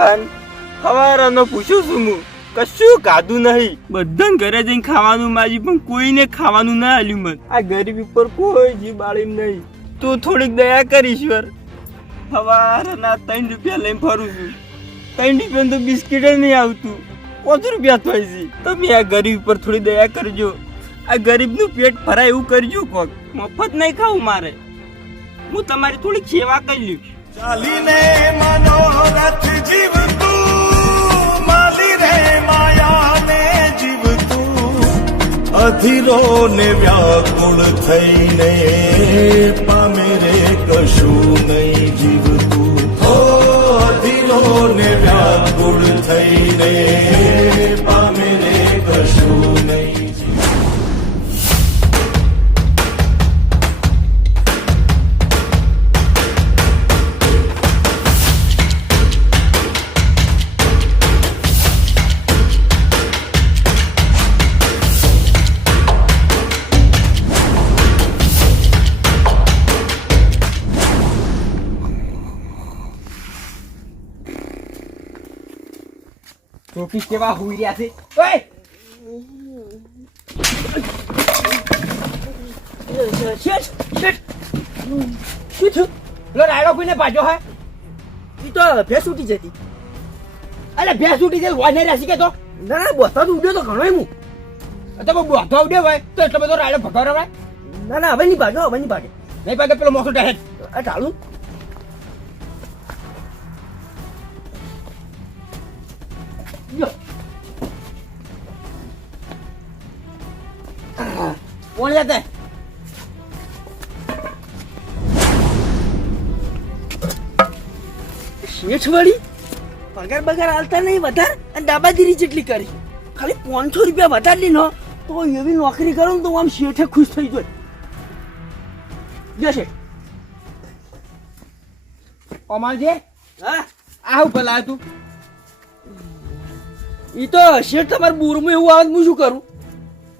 ભગવાન હવારાનો પૂછું છું હું કશું કાધું નહીં. બધાને ઘરે જઈને ખાવાનું માજી પણ કોઈને ખાવાનું ના આલ્યું મન. આ ગરીબ ઉપર કોઈ જી બાળીમ નહીં. તું થોડીક દયા કર ઈશ્વર. હવારના ત્રણ રૂપિયા લઈને ફરું છું. ત્રણ રૂપિયા તો બિસ્કિટ નહીં આવતું. પાંચ રૂપિયા થાય છે. તમે આ ગરીબ ઉપર થોડી દયા કરજો. આ ગરીબનું પેટ ભરાય એવું કરજો કોક. મફત નહીં ખાવું મારે. હું તમારી થોડીક સેવા કરી લઈશ. ચાલીને મનોરથ જીવતું, માલી માયાને જીવતું. અધીરો ને વ્યાકુળ થઈને પામે રે કશું નહીં જીવતું. હો અધીરો ને વ્યાકુળ થઈને ટોપી કેવા હુઈ રહ્યા છે? ઓય! શેઠ શું થયું? પેલો રાયડો કોઈને ભાજો હે? એ તો ભેંસ ઉઠી જતી. અરે ભેંસ ઉઠી જાય વાને રહેશે કે તો? ના ના બોતા તો ઉડ્યો તો ઘણો તો બોધો ઉડ્યો હોય તો એટલો બધો રાયડો ભગાવરાવાય ના ના હવે નહીં ભાગો હવે નહીં ભાગે નહીં ભાગે પેલો મોસો ટહેડ આ ટાળું કોણ જતે શેઠ વળી પગાર બગાર હાલતા નહીં વધાર અને દાબાગીરી જેટલી કરી. ખાલી પાંચસો રૂપિયા વધાર લીનો તો એવી નોકરી કરો ને તો આમ શેઠે ખુશ થઈ જાય. જશે અમારજે હા? આવું ભલા તું? ઈ તો હશે તમારે બુરમાં એવું આવે હું શું કરું?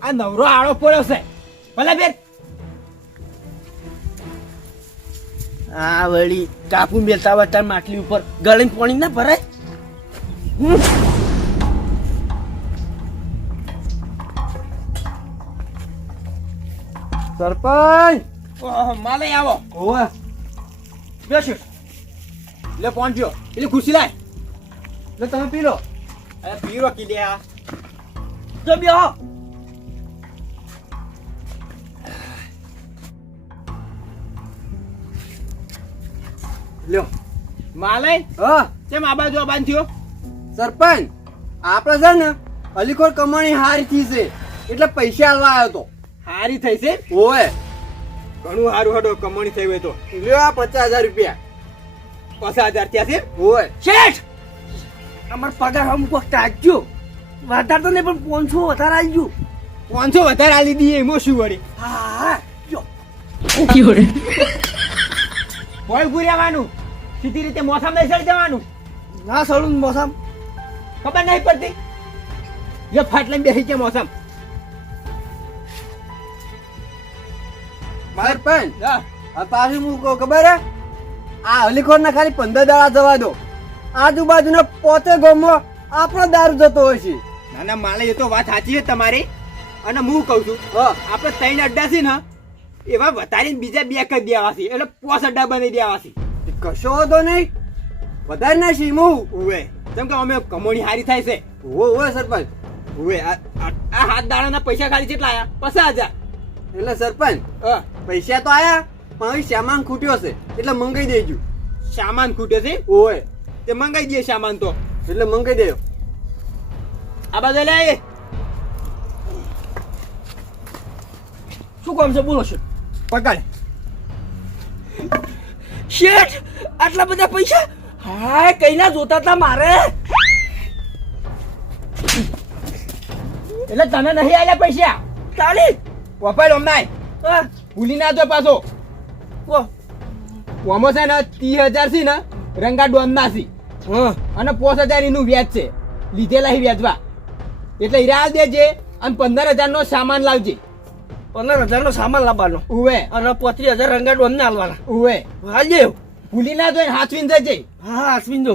આ નવરો આળો પડ્યો છે. ભલે બેન. આ વળી ટાપુ મેલતા વટા માટલી ઉપર ગળીને પાણી ના ભરાય. સરપંચ. માલે આવો. ઓવે. બેસો લે પહોંચ્યો એટલે ખુશી લાય. લે તમે પી લો. અરે પીરો કીધે જો બેહો લ્યો માલે હા કેમ આ બાજુ આ બાજુ થયો સરપંચ આપણે છે ને અલીખોર કમાણી હારી થઈ છે. એટલે પૈસા આલવા આવ્યો તો. હારી થઈ છે? ઓય. ઘણું હડો કમાણી થઈ હોય તો. લ્યો આ પચાસ હજાર રૂપિયા. પચાસ હજાર ત્યાં છે? ઓય. શેઠ! અમાર પગાર હમ કોક તાજ્યો. વધારે તો નહીં પણ પાંચસો વધારે આવી ગયું પાંચસો વધારે આલી દઈએ એમાં શું વળી? હા હા જો બોલ ગુર્યાવાનું સીધી રીતે મોસમ બેસાડી દેવાનું. ના સળું મોસમ. ખબર નહીં પડતી? જો ફાટલે બેસી છે મોસમ. સરપંચ હા. આ પાછું હું કહું ખબર હે? આ અલીખોર ના ખાલી પંદર દાડા જવા દો. આજુબાજુના પોતે ગામમાં આપણો દારૂ જતો હોય છે. ના ના માલે એ તો વાત સાચી છે તમારી. અને હું કહું છું આપણે ત્રણ અડ્ડા છે ને એવા વધારીને બીજા બે કરી દેવા છે એટલે પોસ અડ્ડા બની દેવા છે. કશો તો નહીં. વધારે ના છે હું ઉવે જેમ કે અમે કમોણી હારી થાય છે. ઓ ઓય સરપંચ. ઉવે આ હાથ દાડાના પૈસા ખાલી કેટલા આયા? પચાસ હજાર. એટલે સરપંચ હા, પૈસા તો આયા પણ હવે સામાન ખૂટ્યો છે એટલે મંગાઈ દેજો. સામાન ખૂટ્યો છે? ઓય તે મંગાઈ દે સામાન તો એટલે મંગાઈ દેજો. આ બાજુ લે શું કામ છે? બોલો શેઠ પકડ શેઠ આટલા બધા પૈસા? હાય કઈના જોતા હતા મારે? એટલે તને નહીં આલ્યા પૈસા? તાલી. વપાય ઓમનાય હા. ભૂલી ના જો પાછો. ઓમો છે ને ત્રીસ હજાર છે ને રંગા છે હા અને પાંચ હજાર એનું વ્યાજ છે. લીધેલા વ્યાજવા એટલે ઈરા દેજે અને પંદર હજાર નો સામાન લાવજે. પંદર હજાર નો સામાન લાવવાનો? ઉવે. અને પોત્રીસ હજાર રંગાડો અમને હાલવાના ઉવે. હાલજે ભૂલી ના જોઈને હાથવીન જજે હા હાથવીન જો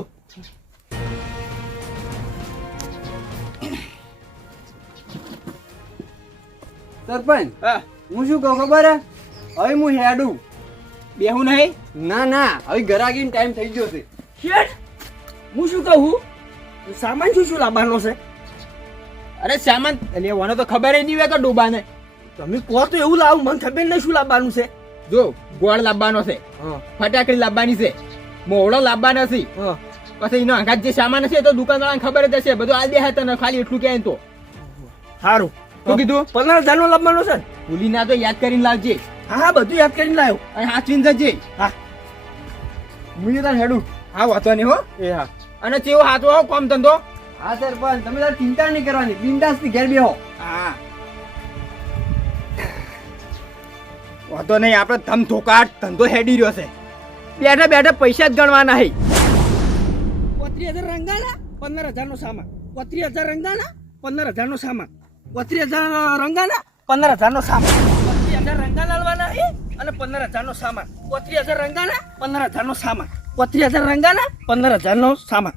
સરપંચ હું. શું કહું ખબર હવે હું હેડું. બેહું નહીં? ના ના હવે ઘરાગીન ટાઈમ થઈ ગયો છે. શેઠ! હું શું કહું? સામાન શું શું લાવવાનો છે? અરે સામાન? મને તો ખબર નહીં હોય કે ડૂબાને. તમે કહો તો એવું લાવું મને ખબર નહીં શું લાવવાનું છે. જો ગોળ લાવવાનો છે. હા. ફટાકડી લાવવાની છે. મોવડો લાવવાનો છે. હા. પછી એનો આઘાત જે સામાન છે તો દુકાનવાળાને ખબર જ હશે. બધું આ દે તને ખાલી એટલું કહે તો. સારું શું કીધું? પંદર હજાર નો લાવવાનો છે? ભૂલી ના તો યાદ કરીને લાવજે. હા હા બધું યાદ કરીને લાવ્યો. અને હાચવીને જજે. હા. હું તને હેડું. હા વાંધો નહીં હો. એ હા. અને તેઓ હાથો હો કોમ ધંધો? હા સરપંચ તમે તાર ચિંતા નહીં કરવાની. બિંદાસથી ઘેર બેહો. હા. વાંધો નહીં આપણે ધમ ધોકાટ ધંધો હેડી રહ્યો છે. બેઠા બેઠા પૈસા જ ગણવાના હે. પોત્રીસ હજાર રંગાના પંદર હજાર નો સામાન. પોત્રીસ હજાર રંગાના પંદર હજાર નો સામાન. પોત્રીસ હજાર રંગાના પંદર હજાર નો સામાન. પોત્રીસ હજાર રંગા લાવવાના હે અને પંદર હજાર નો સામાન. પોત્રીસ હજાર રંગાના પંદર હજાર નો સામાન. પોત્રીસ હજાર રંગાના પંદર હજાર નો સામાન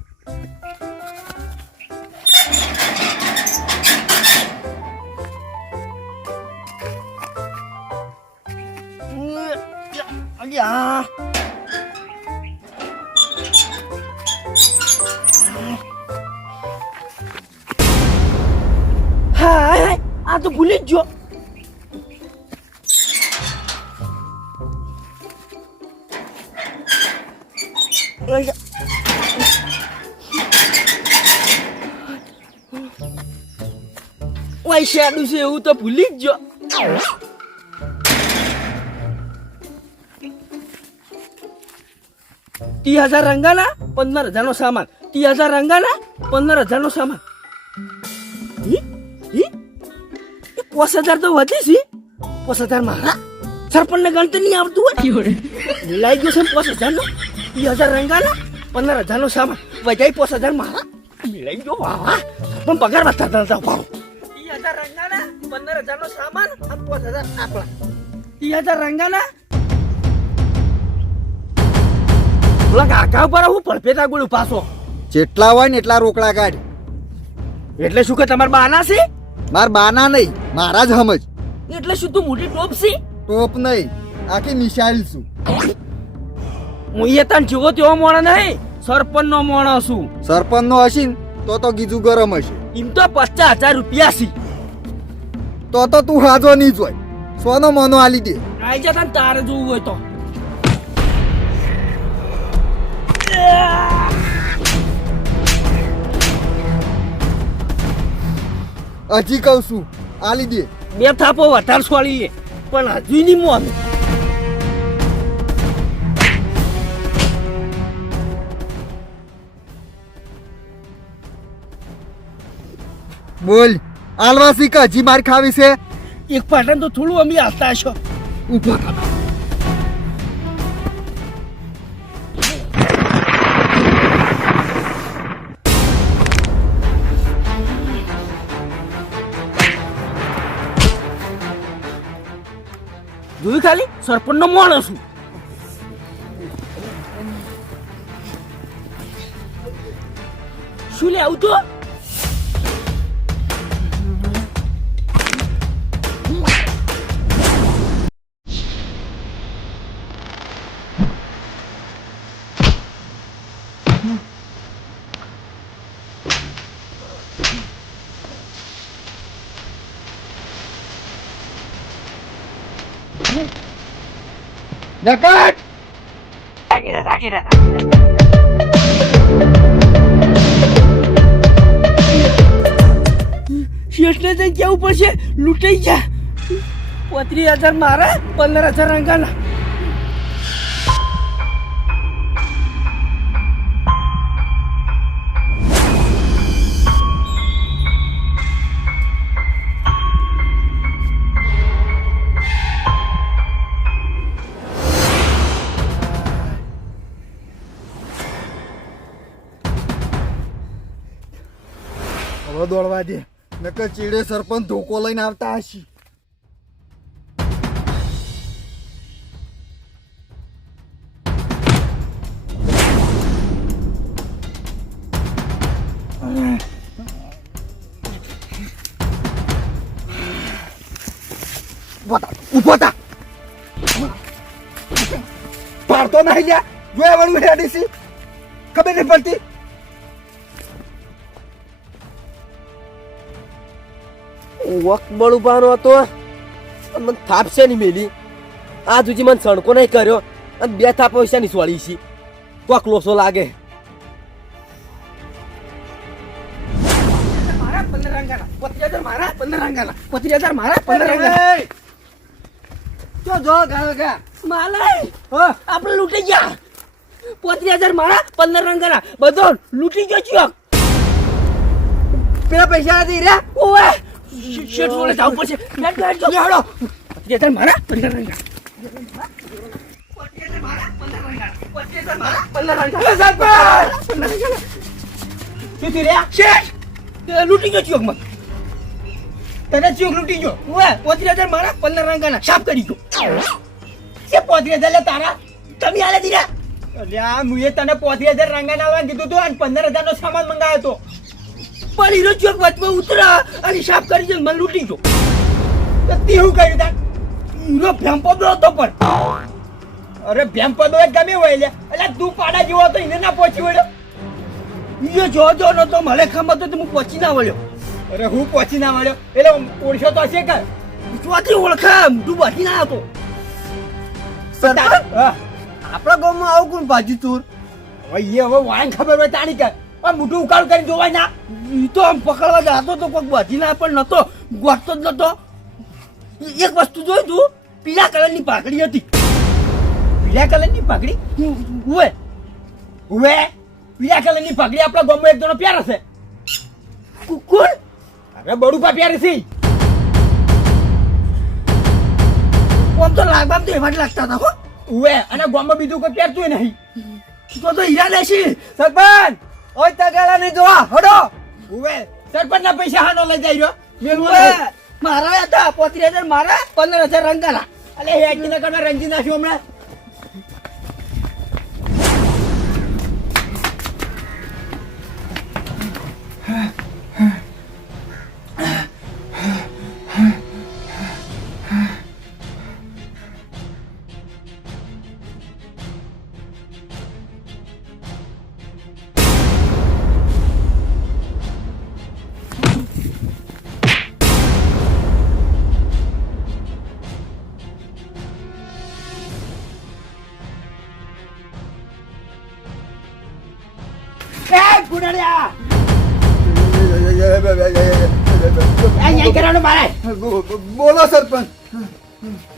તો ભૂલી જ ગયો. ઓય શેડું છે એવું તો ભૂલી જ ગયો ત્રીસ હજાર રંગાના પંદર હજાર નો સામાન ત્રીસ હજાર રંગાના પંદર હજાર નો સામાન પોસ હજાર તો વધી છે પોસ હજાર મારા સરપંચ ને ગણતરી નહીં આવતું હોય લાઈ ગયો છે પોસ હજાર નો ત્રીસ હજાર રંગાના પંદર હજાર નો સામાન વજાઈ પોસ હજાર મારા ગયો વાહ પણ પગાર વધતા હતા ભાવ પંદર હજાર નો સામાન અને પાંચ હજાર આપણા. ઈ હજાર રંગાના? ઓલા કાકા ઉપર હું પડપેટા ગોળું પાછો. જેટલા હોય ને એટલા રોકડા કાઢ. એટલે શું કે તમાર બાના છે? માર બાના નહીં મારા જ સમજ એટલે શું તું મોટી ટોપ છે? ટોપ નહીં આખી મિસાઇલ છું. હું એ તને જેવો તેવો મોણો નહીં સરપંચ નો મોણો છું. સરપંચ નો હશે તો તો ગીજું ગરમ હશે. એમ તો પચાસ હજાર રૂપિયા છે. તો તો તું હાજો નહીં જોય. સોનો મોનો આલી દે. આઈ જા તને તારે જોવું હોય તો. હજી કહું છું આલી દે. બે થાપો વધારે છોડી પણ હજુ નહીં મોન બોલ. આલવાસી કે હજી માર ખાવી છે. એક પાટણ તો થોડું અમે આવતા છો ઊભો. જોયું ખાલી? સરપંચ નો મોણો છું. શું લે આવું તો ડકાટ શેઠને જઈને કેવું પડશે લૂંટાઈ જા પોત્રીસ હજાર મારા દોડવા દે નકર ચીડે સરપંચ ધોકો લઈને આવતા હશી ઊભો થા પાડતો નહીં લ્યા જોયા વળું હેડી સી ખબર નહીં પડતી વક બળ ઉભાનો હતો મને થાપશે નહીં મેલી. આ સુધી મને સણકો નહીં કર્યો અને બે થાપ પૈસા ની સોળી છે. કોક લોસો લાગે. મારા પંદર પત્રી હજાર મારા પંદર રંગાના પત્રી હજાર મારા પંદર રંગાના જો જો ગા ગા માલાય આપણે લૂંટી ગયા. પોત્રી હજાર મારા પંદર રંગાના બધો લૂંટી ગયો છીએ પેલા પૈસા નથી રે ઓવે શેઠ બોલે જાવ જો હાલો. પોત્રી હજાર મારા? પંદર રંગા શું થયું રે? શેઠ, તે ગયો ચિયોકમાં તને ચૂક લૂંટી ગયો? ઓવે પોત્રી મારા પંદર રંગાના. સાફ કરી ગયો. પોતરી હજાર લે તારા. તમે આલે ધીરે અલ્યા, મુએ તને પોતરી હજાર રંગાના આવવાનું કીધું તું અને પંદર હજાર નો સામાન મંગાવ્યો તો. પણ હીરો ચોક વચમાં ઉતરા અને સાફ કરી દે મને લૂટી ગયો. તો તે હું કહી દીધા હીરો ભેંપદો હતો પણ. અરે ભેંપદો જ ગમે હોય લે. એટલે તું પાડા જેવો હતો એને ના પહોંચી વળ્યો? હીરો જો જો નતો મળે ખબર તો હું પહોંચી ના વળ્યો. અરે હું પહોંચી ના મળ્યો એટલે ઓળખ્યો તો હશે કે ચોથી ઓળખા તું પહોંચી ના હતો. સરપંચ આપણા ગામમાં આવું કોણ ભાજી તુર? હવે એ હવે વાણ ખબર હોય તાણી કે આ મોઢું ઉકાળું કરી જોવાય ના. એ તો આમ પકડવા જતો તો કોઈક બાજી ના પણ નતો, ગોઠતો જ નતો. એક વસ્તુ જોઈ તું, પીળા કલરની પાઘડી હતી. પીળા કલરની પાઘડી? ઉવે. હવે પીળા કલરની પાઘડી આપણા ગામમાં એક જણો પ્યાર હશે કોણ? અરે બડુપા પ્યાર છે. આમ તો લાગવા તો એવા જ લાગતા હતા હો. ઉવે, અને ગામમાં બીજું કોઈ પહેરતું નહીં. તો તો હીરા લેશી. સરપંચ! ઓય તગાલા નહીં જોવા હડો! ઉવે સરપંચ ના પૈસા હાનો લઈ જાય રહ્યો. ઉવે, મારા હતા પોત્રી હજાર મારા પંદર હજાર રંગાલા. અલે હે નકર મેં રંજી નાખ્યું હમણાં. એ કરવાનું મારે? બોલો સરપંચ.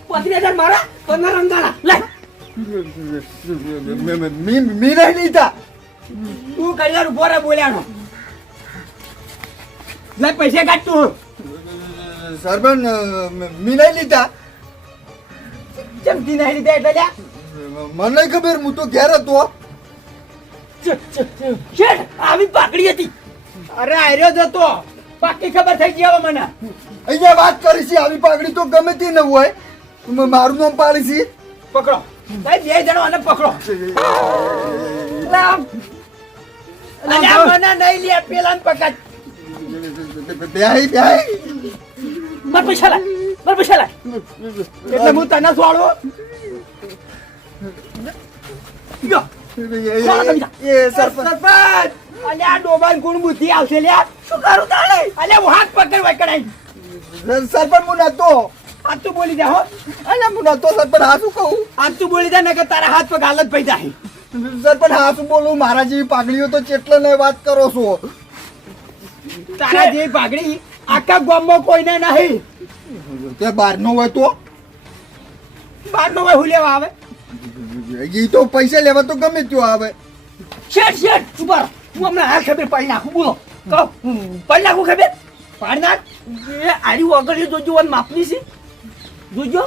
પોત્રીસ હજાર મારા? પંદર રંગાલા. લે. મી મી નહીં લીધા. તું કલ્યાણ ઊભો રહે બોલ્યાનો. લે પૈસા કાઢ તું. સરપંચ મી નહીં લીધા. ચમચી નહીં લીધા એટલે મને ખબર હું તો ઘેર હતો. આવી પાકડી હતી. અરે આર્યો જતો પાકી ખબર થઈ ગઈ હવે મને. અહીંયા વાત કરી છે આવી પાઘડી તો ગમે તે ન હોય. મારું નામ પાડી છે. પકડો. ભાઈ બે જણો અને પકડો. અલ્યા મને નહીં લે પેલા પકડ. બેહી બેહી. મર પૈસા લાય મર પૈસા લાય. એટલે હું તને સ્વાળો એ સરપંચ. સરપંચ આ ડોબાન કોણ બુદ્ધિ આવશે લે. શું કરું તાણે? અલ્યા હું હાથ પકડ કડાઈ સરપંચ હું નતો. હાથ તું બોલી જા હો. અલે હું નતો સરપંચ હા શું કહું? હાથ તું બોલી જા ને કે તારા હાથ પગ હાલત પડી જાય. સરપંચ હા શું બોલું? મારા જેવી પાઘડીઓ તો ચેટલે ને વાત કરો છો? તારા જેવી પાઘડી આખા ગામમાં કોઈને નહીં. તે બહારનો હોય તો? બાર નો ભાઈ હું લેવા આવે? એ તો પૈસા લેવા તો ગમે ત્યાં આવે. શેઠ શેઠ રહો. હું હમણાં હાલ ખબર પાડી નાખું બોલો. કહો. પાડી નાખું ખબર? પાડી નાખ. એ આરી વગર જોજો અને માપની છે. જોજો.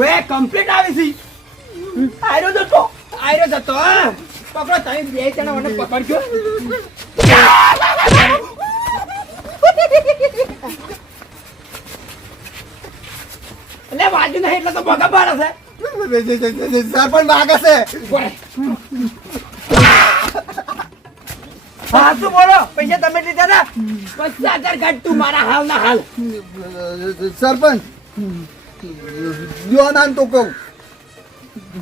વે કમ્પ્લીટ આવી છે. આયરો જતો. આયરો જતો પકડો તમે બે જણા મને પકડજો. એટલે વાંચ્યું નહીં એટલે તો ભગા બાર હશે સરપંચ રહે. હાથ સાચું બોલો પૈસા તમે લીધા હતા પચાસ હજાર કાઢ તું મારા હાલ ના હાલ સરપંચ યોનાન તો કહું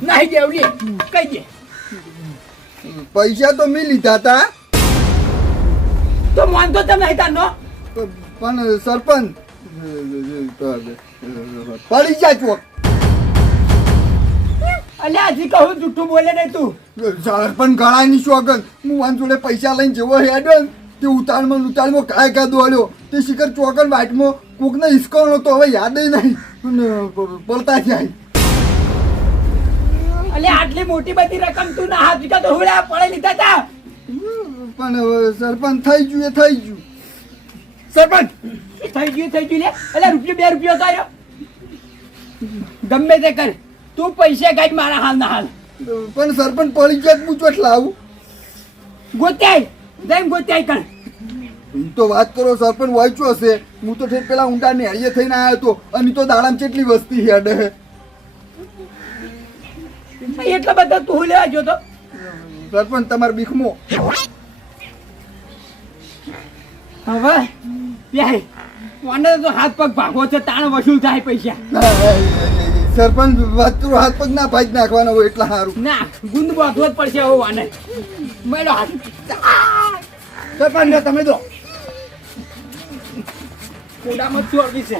નહીં દેવલી કઈ દે પૈસા તો મેં લીધા તા તો માનતો તમે નહીં પણ સરપંચ, પડી જા અલ્યા હજી કહું જુઠ્ઠું બોલે નહીં તું. સરપંચ ગળાની શોગન હું વાન જોડે પૈસા લઈને જેવો હેડન તે ઉતાળમાં ને ઉતાળમાં કાય કા દોડ્યો. તે શિખર ચોકન વાટમાં કોકને હિસકો નતો હવે યાદ નહીં. બોલતા પડતા જાય. અલ્યા આટલી મોટી બધી રકમ તું ના હાથ કા તો હુડા પડે લીધા તા. પણ સરપંચ થઈ ગયું એ થઈ ગયું. સરપંચ! થઈ ગયું થઈ ગયું લે. અલે રૂપિયો બે રૂપિયો તો ગમે તે કર. તું પૈસા કાઢ મારા હાલ ના હાલ. પણ સરપંચ પડી ગયા હું ચોટ લાવું. ગોત્યાય જઈને ગોત્યાય કણ. તો વાત કરો સરપંચ વાંચ્યો હશે. હું તો ઠેર પેલા ઊંડા નેળીએ થઈને આવ્યો હતો. અને તો દાડામ કેટલી વસ્તી હેડે એટલા બધા તું લેવા જો તો? સરપંચ તમાર બીખમો. હવે યાર મને તો હાથ પગ ભાગવો છે તાણ વસૂલ થાય પૈસા. સરપંચ વાતું હાથ પગ ના ભાઈ નાખવાનો હોય એટલા સારું ના ગુંદ બાંધવો જ પડશે આવો આને. મેલો હાથ. સરપંચ ને તમે દો. કોડામાં ચોરવી છે?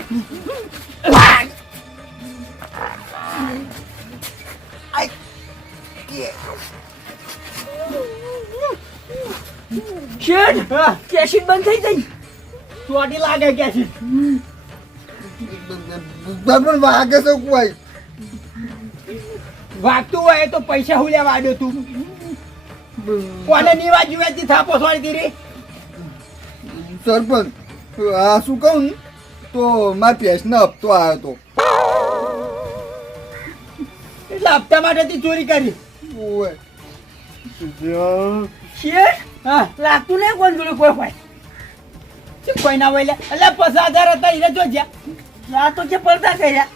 શેડ કેશિટ બંધ થઈ ગઈ. ચોટી લાગે કે છે સરપંચ વાગે છે કોઈ. વાગતું હોય તો પૈસા હું લેવા આવ્યો તું. કોને નીવા જુએ થાપો સોળી દીરી સરપંચ આ શું કહું? ને, તો મારા પેસનો હપ્તો આવ્યો તો. એટલે હપ્તા માટેથી ચોરી કરી. ઓય. હા લાગતું નહીં કોણ જોડે કોઈ કોઈ ના હોય એટલે પચાસ હજાર હતા એને જો જ્યાં આ તો કે પડતા કર્યા.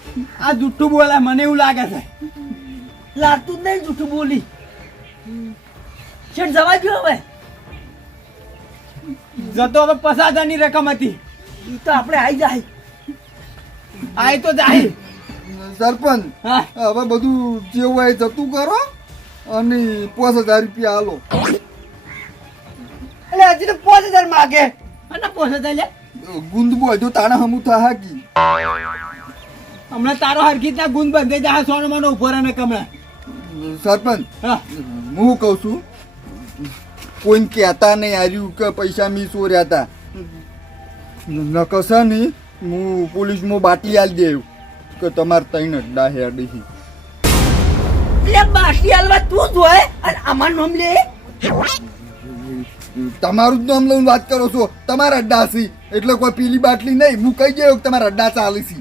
આ જુઠ્ઠું બોલે મને એવું લાગે છે. લાગતું જ નહીં જૂઠું બોલી. શેઠ જવા ગયો હવે. જતો હવે પસાદાની રકમ હતી. એ તો આપણે આવી જાય. આ તો જાય. સરપંચ હા. હવે બધું જેવું હોય જતું કરો અને પાંચ હજાર રૂપિયા હાલો એટલે હજી તો પાંચ હજાર માગે. અને પાંચ હજાર લે. ગુંદ બોધો તાણા હમું થા હાકી હમણાં તારો હરખીત ના ગુણ બંધ જાય સોનો મનો ઊભો રહે કમળા સરપંચ હું. કહું છું? કોઈને કહેતા નહીં આવ્યું કે પૈસા મી ચોર્યા હતા. નકશા નહીં હું પોલીસમાં બાટલી આલી દેવું કે તમારે તઈને અડ્ડા હેડી છે. એટલે બાટલી હાલવા તું જ હોય અને આમાં નામ લે. તમારું જ નામ લઈને વાત કરો છો તમારા અડ્ડા છે. એટલે કોઈ પીલી બાટલી નહીં. હું કહી ગયો તમારા અડ્ડા ચાલે છે.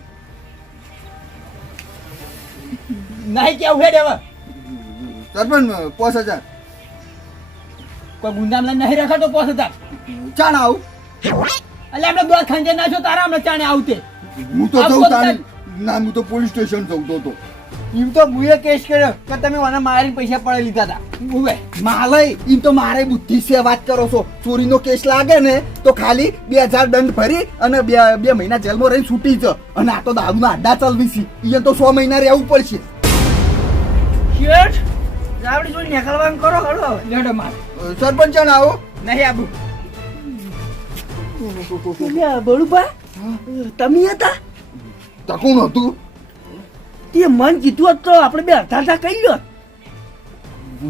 નહીં કેવું હેડ હવે સરપંચ પાંચ હજાર. કોઈ ગુંદામાં નહીં રખાતો પોસ હજાર. ચાણ આવું. એટલે આપણે બધા ખાંજે ના નાખ્યો તારા હમણાં ચાણે આવતે. હું તો જઉં પોત ના હું તો પોલીસ સ્ટેશન જઉં તો તો. એમ તો મુએ કેસ કર્યો કે તમે મને મારી પૈસા પડે લીધા હતા ઉવે માલય એમ તો મારે બુદ્ધિ છે વાત કરો છો. ચોરીનો કેસ લાગે ને તો ખાલી બે હજાર દંડ ભરી અને બે બે મહિના જેલમાં રહી છૂટી છે અને આ તો દારૂના અડ્ડા ચાલવી છે. એ તો સો મહિના રહેવું પડશે. શેઠ નીકળવાનું કરો હળો લેડો માર. સરપંચ જણ આવો. નહીં આબુ. તમે હતા? તકું હતું? તે મન કીધું હોત તો આપણે બે અડધા અડધા કહી લો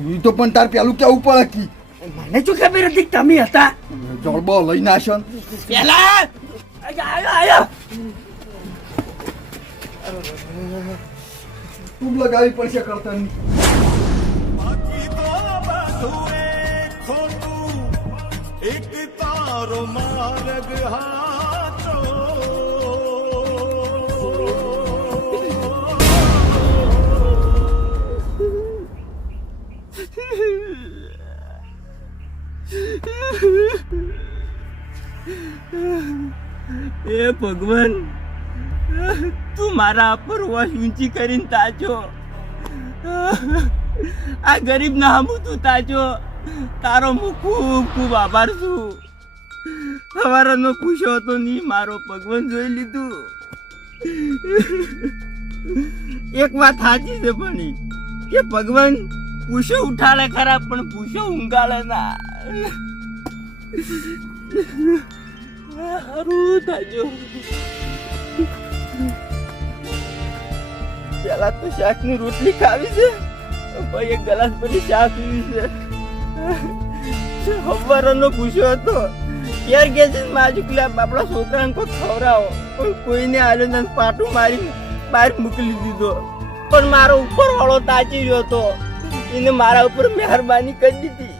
ઈ તો પણ તાર પેલું કેવું પડે કી? મને શું ખબર હતી તમે હતા? જળબો લઈ આશન પેલા! આયો આયો. તું લગાવી પડશે કરતા બાકી તો બધું એક ખોટું. એક તારો માર્ગ હાચો એ ભગવાન, તું મારા પર વોશ ઊંચી કરીને તાજો. આ ગરીબ ના હમું તું તાજો. તારો હું ખૂબ ખૂબ આભાર છું. સવારનો ખુશ હતો નહીં, મારો ભગવાન જોઈ લીધું. એક વાત સાચી છે પણ કે ભગવાન પૂછો ઉઠાડે ખરા, પણ પૂછો ઊંઘાડે ના. હારું થાજો પેલા તો શાકની રોટલી ખાવી છે ભાઈ એક ગ્લાસ પછી ચા પીવી છે હવારનો પૂછ્યો હતો ક્યારે કે છે માજુકલે આપણા છોકરાને કોઈ ખવડાવો પણ કોઈને આલ્યો પાટું મારી બહાર મોકલી દીધો પણ મારો ઉપર વાળો તાચી રહ્યો હતો એને મારા ઉપર મહેરબાની કરી દીધી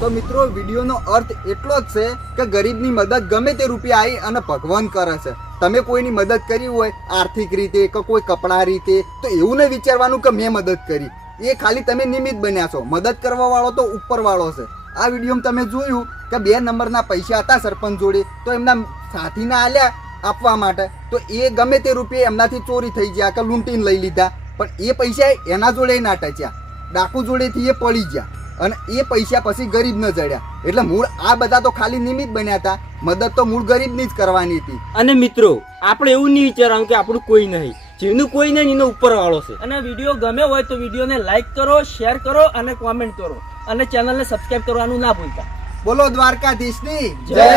તો મિત્રો, વિડીયોનો અર્થ એટલો જ છે કે ગરીબની મદદ ગમે તે રૂપિયા આવી અને ભગવાન કરે છે. તમે કોઈની મદદ કરી હોય, આર્થિક રીતે કે કોઈ કપડા રીતે, તો એવું નહીં વિચારવાનું કે મેં મદદ કરી. એ ખાલી તમે નિમિત્ત બન્યા છો. મદદ કરવા વાળો તો ઉપરવાળો છે. આ વિડીયોમાં તમે જોયું કે બે નંબરના પૈસા હતા સરપંચ જોડે, તો એમના સાથીને આલ્યા આપવા માટે. તો એ ગમે તે રૂપિયા એમનાથી ચોરી થઈ ગયા કે લૂંટીને લઈ લીધા. પણ એ પૈસા એના જોડે ના ટચ્યા. ડાકુ જોડેથી એ પડી ગયા. અને એ પૈસા પછી ગરીબ ન જડ્યા એટલે મૂળ આ બધા તો ખાલી નિમિત્ત બન્યા હતા. મદદ તો મૂળ ગરીબની જ કરવાની હતી. અને મિત્રો આપણે એવું નહીં વિચારવાનું કે આપણું કોઈ નહીં. જેનું કોઈ નહીં એનો ઉપર વાળો છે. અને વીડિયો ગમે હોય તો વિડીયોને લાઈક કરો શેર કરો અને કોમેન્ટ કરો. અને ચેનલને સબસ્ક્રાઇબ કરવાનું ના ભૂલતા. બોલો દ્વારકાધીશની. જય.